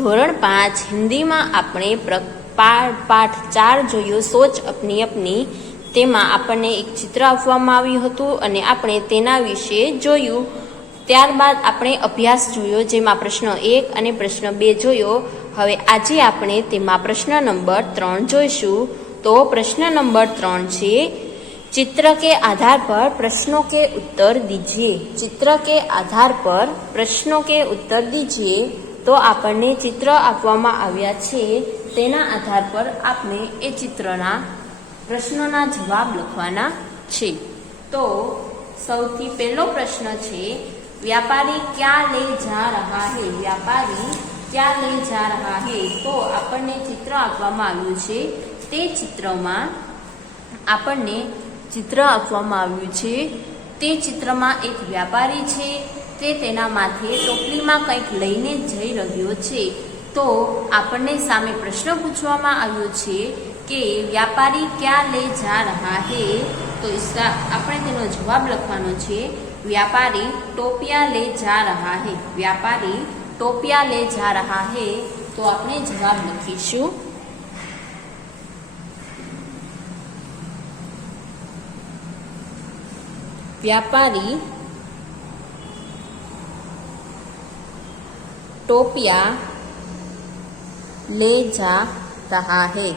ધોરણ 5 હિન્દીમાં આપણે પાઠ 4 જોયો સોચ અપની અપની. તેમાં આપણને એક ચિત્ર આપવામાં આવ્યું હતું અને આપણે તેના વિશે જોયું. ત્યારબાદ આપણે અભ્યાસ જોયો, જેમાં પ્રશ્ન 1 અને પ્રશ્ન 2 જોયો. હવે આજે આપણે તેમાં પ્રશ્ન નંબર 3 જોઈશું. તો પ્રશ્ન નંબર 3 છે, चित्र के आधार पर प्रश्नों के उत्तर दीजिए. चित्र के आधार पर प्रश्नों के उत्तर दीजिए. तो आपने चित्र आपवामां आव्या छे, तेना आधार पर आपने ए चित्रना प्रश्नोना जवाब लखवाना छे. तो सौथी पहलो प्रश्न छे, व्यापारी क्या ले जा रहा है. व्यापारी क्या ले जा रहा है. तो आपने चित्र आपवामां आव्युं छे. ते चित्रमां आपने चित्र आपवामां आव्युं छे. ते चित्रमां एक व्यापारी छे, ते तेना माथे टोपलीमां कंईक लईने जई रह्यो छे. तो आपने सामे प्रश्न पूछवामां आव्यो छे के व्यापारी क्या ले जा रहा है. तो इसका आपणे तेनो जवाब लखवानो छे, व्यापारी टोपिया ले जा रहा है. व्यापारी टोपिया ले जा रहा है. तो आपणे जवाब लखीशुं. व्यापारी टोपिया ले जा रहा है.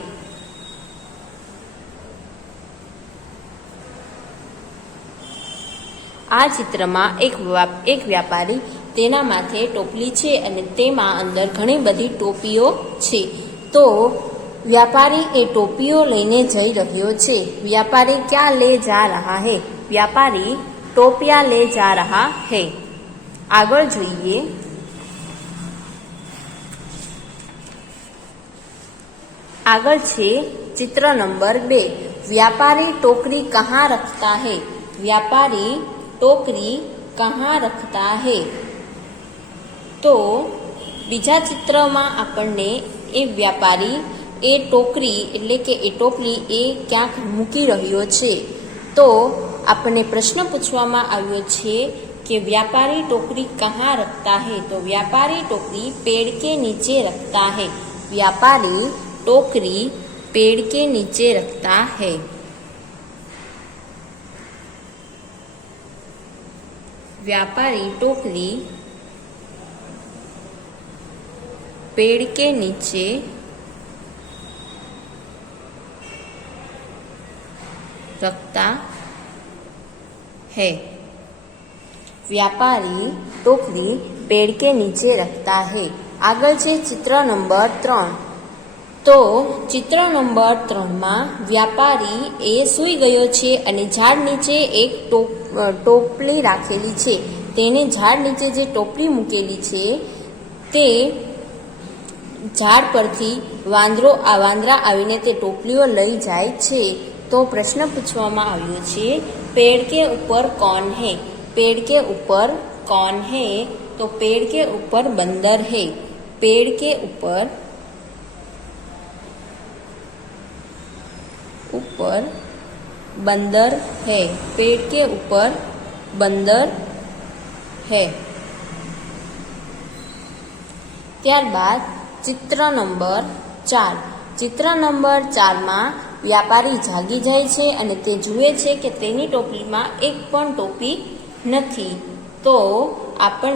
आ चित्र में एक व्यापारी तेना माथे टोपली छे अने तेमां अंदर घणी बधी टोपीओ छे. तो व्यापारी ए टोपीओ लईने जई रह्यो छे. व्यापारी क्या ले जा रहा है. व्यापारी टोपिया ले जा रहा है. आगळ जोईए. आगळ छे चित्र नंबर 2, व्यापारी टोकरी कहाँ रखता है. व्यापारी टोकरी कहाँ रखता है. तो बीजा चित्र में आपने ए व्यापारी ए टोकरी एटले के ए टोपली ए क्यांक मूकी रह्यो छे. तो आपने प्रश्न पूछवामां आव्यो छे कि व्यापारी टोकरी कहाँ रखता है. तो व्यापारी टोकरी पेड़ के नीचे रखता है. व्यापारी टोकरी पेड़ के नीचे रखता है. व्यापारी टोकरी पेड़ के नीचे रखता है. व्यापारी टोकरी पेड़ के नीचे रखता है. आगळ छे चित्र नंबर 3. तो चित्र नंबर 3 में व्यापारी ए सूई गयो छे अने झाड़ नीचे एक टोपली राखेली छे. तेने झाड़ नीचे जे टोपली मूकेली छे ते झाड़ परथी वांदरा आवीने ते टोपलीओ लई जाय छे. तो प्रश्न पूछवामां आव्यो छे, पेड़ के ऊपर कौन है. पेड़ के ऊपर कौन है. तो पेड़ के ऊपर बंदर है. पेड़ के ऊपर बंदर है. पेड़ के ऊपर बंदर है. त्यारबाद चित्र नंबर 4. चित्र नंबर 4 में व्यापारी जागी जाय छे अने ते जुए छे के तेनी टोपलीमां एक पण टोपी नथी. तो आपन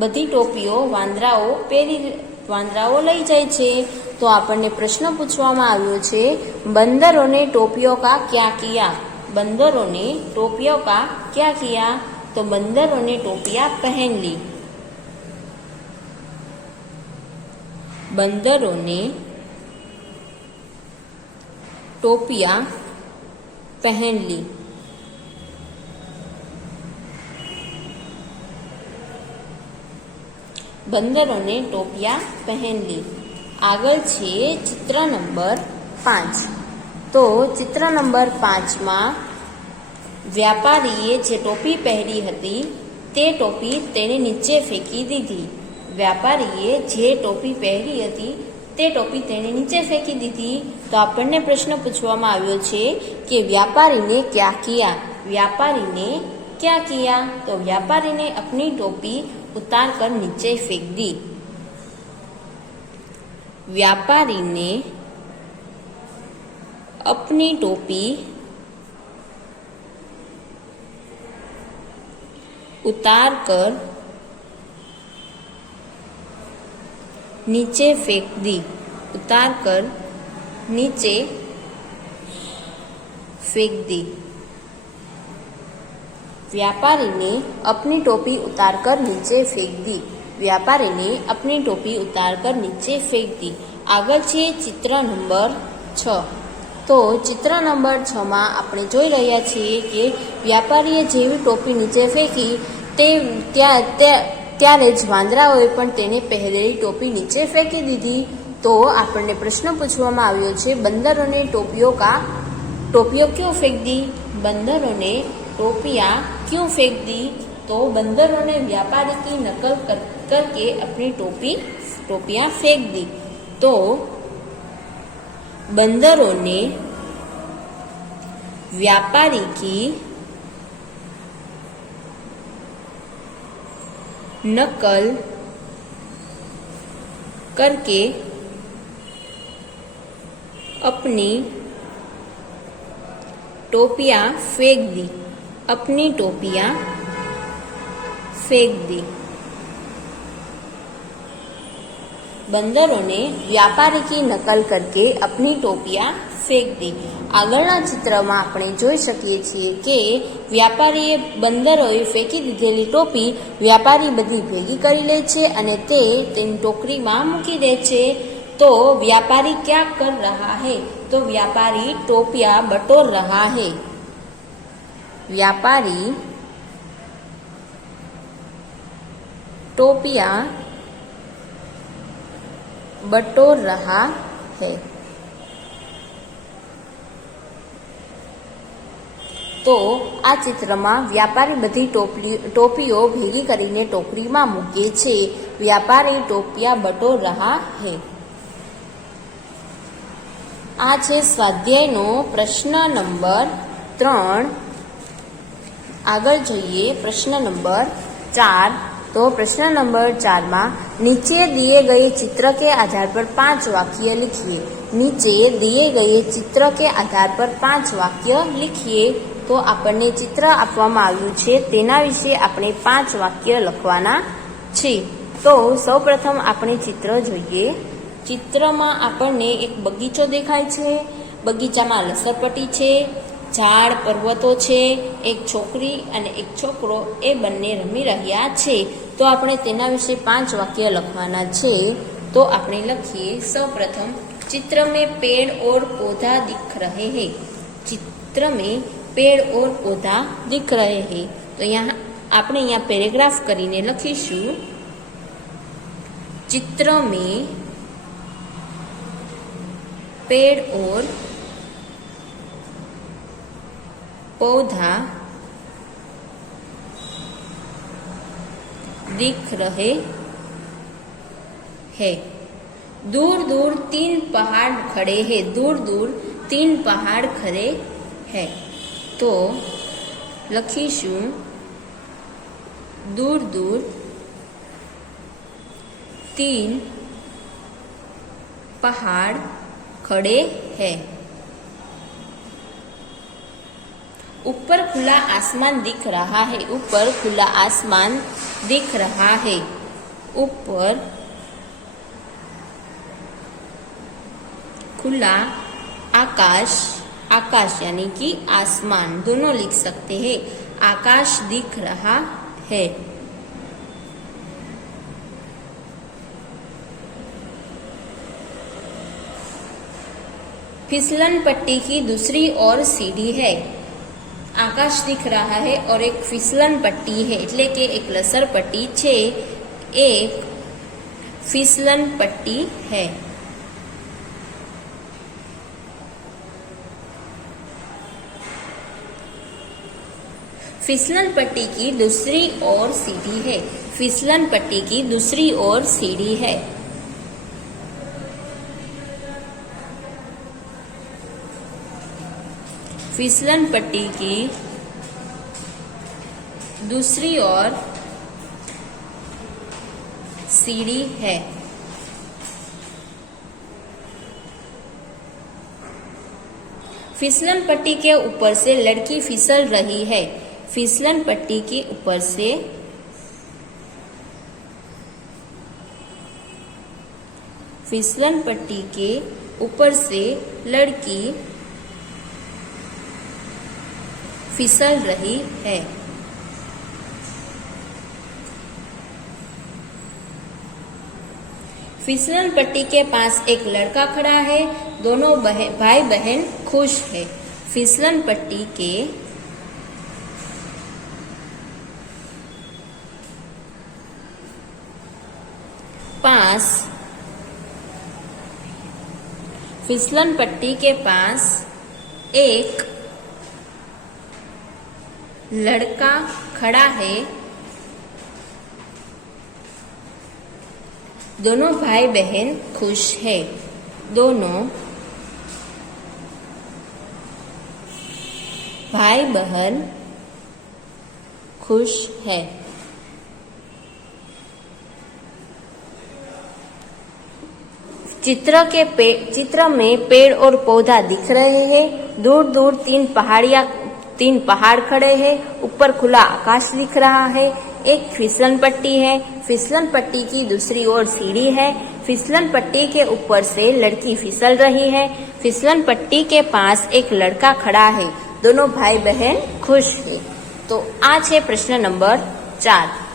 बधी टोपीओ वांदराओ लई जाय छे. तो आपने प्रश्न पूछवामां आव्यो छे, बंदरों ने टोपियों का क्या किया. बंदरों ने टोपियों का क्या किया. तो बंदरों ने टोपियां पहन ली. बंदरों ने टोपियां पहन ली. बंदरों ने टोपियां पहन ली. आगळ छे चित्र नंबर 5. तो चित्र नंबर 5 में व्यापारीए जे टोपी पहरी हती ते टोपी तेने नीचे फेंकी दीधी. व्यापारीए जे टोपी पहरी हती ते टोपी तेने नीचे फेंकी दीधी. तो आपने प्रश्न पूछवामां आव्यो छे कि व्यापारी ने क्या किया. व्यापारी ने क्या किया. तो व्यापारी ने अपनी टोपी उतार कर नीचे फेंक दी. व्यापारी ने अपनी टोपी उतारकर नीचे फेंक दी। उतारकर नीचे फेंक दी। व्यापारी ने अपनी टोपी उतारकर नीचे फेंक दी। व्यापारी ने अपनी टोपी उतारकर नीचे फेंक दी। આગળ છે ચિત્ર નંબર 6। તો ચિત્ર નંબર 6 માં આપણે જોઈ રહ્યા છીએ કે વ્યાપારીએ જેવી ટોપી નીચે ફેંકી ત્યારે જ વાંદરાઓએ પણ તેને પહેરેલી ટોપી નીચે ફેંકી દીધી। તો આપણને પ્રશ્ન પૂછવામાં આવ્યો છે बंदरों ने टोपियों क्यों फेंक दी। बंदरों ने टोपियाँ क्यों फेंक दी। तो बंदरों ने व्यापारी की नकल करके अपनी टोपियाँ फेंक दी। तो बंदरों ने व्यापारी की नकल करके अपनी टोपियाँ फेंक दी। अपनी टोपियाँ फेंक दी। बंदरों ने व्यापारी की नकल करके अपनी टोपियाँ फेंक दी। આગળના ચિત્રમાં આપણે જોઈ શકીએ છીએ કે વ્યાપારીએ બંદરોએ ફેંકી દીધેલી ટોપી વ્યાપારી બધી ભેગી કરી લે છે અને તે તેની ટોકરીમાં મૂકી દે છે। तो व्यापारी क्या कर रहा है। तो व्यापारी टोपियाँ बटोर रहा है। व्यापारी टोपियाँ बटोर रहा है। तो आ चित्र में व्यापारी बधी टोपियों भेगी करीने टोकरी में मूके छे। व्यापारी टोपियाँ बटोर रहा है। आ छे स्वाध्यायनो प्रश्न नंबर 3। आगळ जोईए प्रश्न नंबर 4। तो प्रश्न नंबर 4 में नीचे दिए गए चित्र के आधार पर 5 वाक्य लिखिए। नीचे दिए गए चित्र के आधार पर 5 वाक्य लिखिए। तो आपने चित्र आपवामां आव्युं छे तेना विषे आपणे 5 वाक्य लखवाना छे। तो सौप्रथम आपणे चित्र जोईए। चित्र में आपने एक बगीचो देखाय छे। बगीचा में लसरपट्टी छे, झाड़ पर्वतो छे, एक छोकरी अने एक छोकरो ए बंने रमी रह्या छे। तो आपणे तेना विषे 5 वाक्य लखवाना छे। तो आपणे लखीए सौप्रथम चित्र में पेड़ और पौधा दिख रहे हैं। चित्र में पेड़ और पौधा दिख रहे हैं। तो यहाँ आपणे यहाँ पेरेग्राफ करीने लखीशुं चित्र में पेड़ और पौधा दिख रहे हैं। दूर दूर 3 पहाड़ खड़े हैं। दूर दूर 3 पहाड़ खड़े हैं। तो लखीशुं दूर दूर 3 पहाड़ खड़े हैं। ऊपर खुला आसमान दिख रहा है। ऊपर खुला आसमान दिख रहा है। ऊपर खुला आकाश, आकाश यानी कि आसमान दोनों लिख सकते हैं। आकाश दिख रहा है। फिसलन पट्टी की दूसरी ओर सीढ़ी है। आकाश दिख रहा है और एक फिसलन पट्टी है એટલે કે એક લસર પટ્ટી છે, એક फिसलन पट्टी है। फिसलन पट्टी की दूसरी ओर सीढ़ी है। फिसलन पट्टी की दूसरी ओर सीढ़ी है। फिसलन पट्टी की दूसरी ओर सीढ़ी है। फिसलन पट्टी के ऊपर से लड़की फिसल रही है। फिसलन पट्टी के ऊपर से फिसलन पट्टी के ऊपर से लड़की फिसल रही है। फिसलन पट्टी के पास एक लड़का खड़ा है। दोनों भाई बहन खुश है। फिसलन पट्टी के पास फिसलन पट्टी के पास एक लड़का खड़ा है। दोनों भाई बहन खुश है। दोनों भाई बहन खुश है। चित्र में पेड़ और पौधा दिख रहे हैं। दूर दूर तीन पहाड़ खड़े हैं। ऊपर खुला आकाश दिख रहा है। एक फिसलन पट्टी है। फिसलन पट्टी की दूसरी ओर सीढ़ी है। फिसलन पट्टी के ऊपर से लड़की फिसल रही है। फिसलन पट्टी के पास एक लड़का खड़ा है। दोनों भाई बहन खुश हैं। तो आज है प्रश्न नंबर 4।